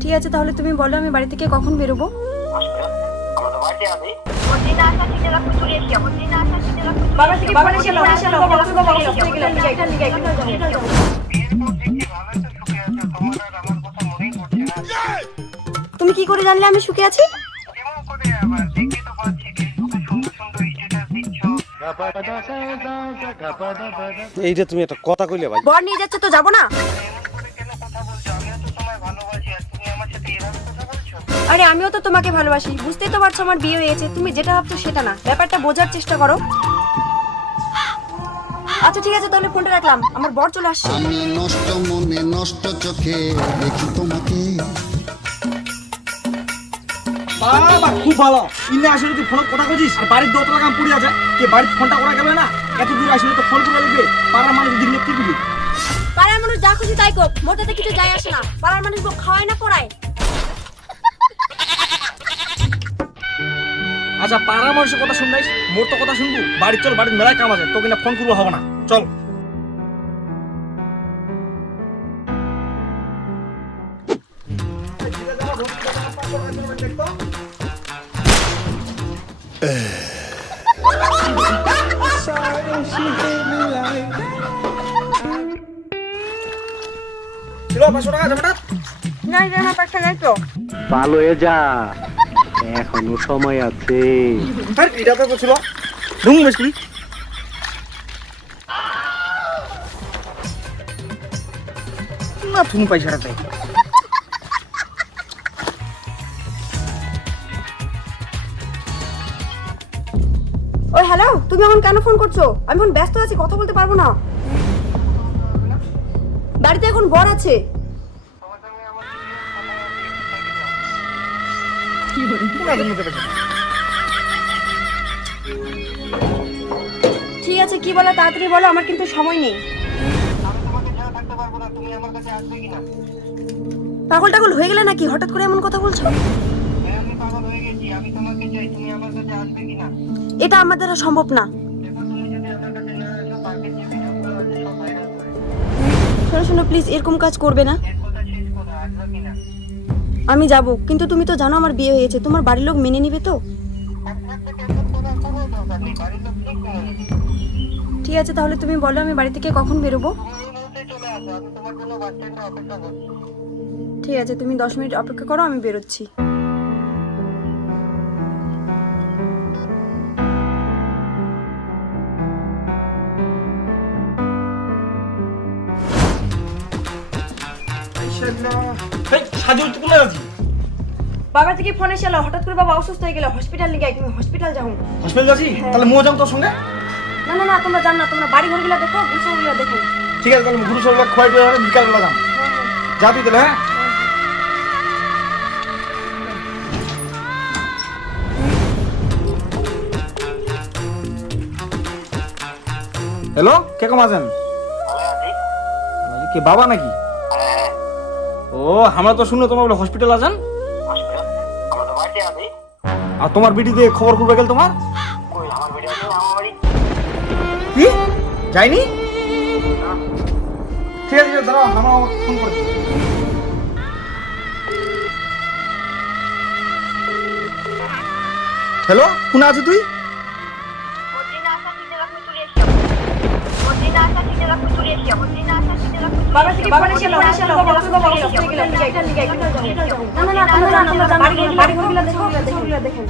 ঠিক আছে তাহলে তুমি বলো আমি বাড়ি থেকে কখন বেরোবো হয়ে তুমি কি করে জানলে আমি সুখে আছি এইটা তুমি একটা কথা কইলে ভাই। বর নিয়ে যাচ্ছে তো যাব না? আরে আমিও তো তোমাকে ভালোবাসি। বুঝতেই তো পারছ আমার বিয়ে হয়েছে। তুমি যেটা ভাবছ সেটা না। ব্যাপারটা বোঝার চেষ্টা করো। আচ্ছা ঠিক আছে তাহলে ফোনটা রাখলাম। আমার বর চলে আসছে। আমি নষ্ট মনে নষ্ট চোখে দেখি তোমাকে। বাবা খুব ভালো। ইন্নে আসলে তুই ফোন কথা কইছিস? আর বাড়ির দোতলা কাম পুড়ে আছে। কে বাড়ির ফোনটা করা গেল না এত দূর আসলে তো ফোন করে লাগবে। পাড়ার মানুষ দিলে কি দিবি পাড়ার মানুষ যা খুশি তাই কোক মোর তাতে কিছু যায় আসে না। পাড়ার মানুষ খাওয়ায় না পড়ায়। আচ্ছা পাড়ার মানুষের কথা শুনবাইস মোর তো কথা শুনব। বাড়ি চল বাড়ির মেলায় কাম আছে। তোকে না ফোন করব হবে না। চল। পাঁচশো টাকা যাবে না না তো ভালো হয়ে যা। এখনও সময় আছে। আর এটা তো ছিল। ঢুং বেশি না তুমি পয়সাটা দেয় হ্যালো, তুমি এখন কেন ফোন করছ? আমি এখন ব্যস্ত আছি, কথা বলতে পারব না। বাড়িতে এখন বর আছে। ঠিক আছে, কি বলো, তাড়াতাড়ি বলো, আমার কিন্তু সময় নেই। পাগল টাগল হয়ে গেলে নাকি হঠাৎ করে এমন কথা বলছো? এটা আমার দ্বারা সম্ভব না। শোনো শোনো প্লিজ এরকম কাজ করবে না। আমি যাব কিন্তু তুমি তো জানো আমার বিয়ে হয়েছে তোমার বাড়ির লোক মেনে নিবে তো? ঠিক আছে তাহলে তুমি বলো আমি বাড়ি থেকে কখন বেরোবো? ঠিক আছে তুমি দশ মিনিট অপেক্ষা করো আমি বেরোচ্ছি। সাজু বাবা থেকে ফোন এসেলো হঠাৎ করে বাবা অসুস্থ হয়ে গেল হসপিটাল নিয়ে তুমি হসপিটাল যাও হসপিটাল যাচ্ছি তাহলে মো যাও তোর সঙ্গে? না না না তোমরা জান না তোমরা বাড়ি ঘরগুলো দেখো গুছাগুলো দেখো। ঠিক আছে তাহলে গুরু খোয়াই টুয়াই বিকাল বেলা যাম যাবি তাহলে হ্যাঁ? হ্যালো কে কম আছেন? কি বাবা নাকি? ও, আমরা তো শুনে তোমার বলে হসপিটাল আছেন আর তোমার বিটি দিয়ে খবর করবে গেল তোমার? কি? যাইনি ঠিক আছে, দাঁড়াও, আমার ফোন করে হ্যালো কোনা আছে তুই? দেখেন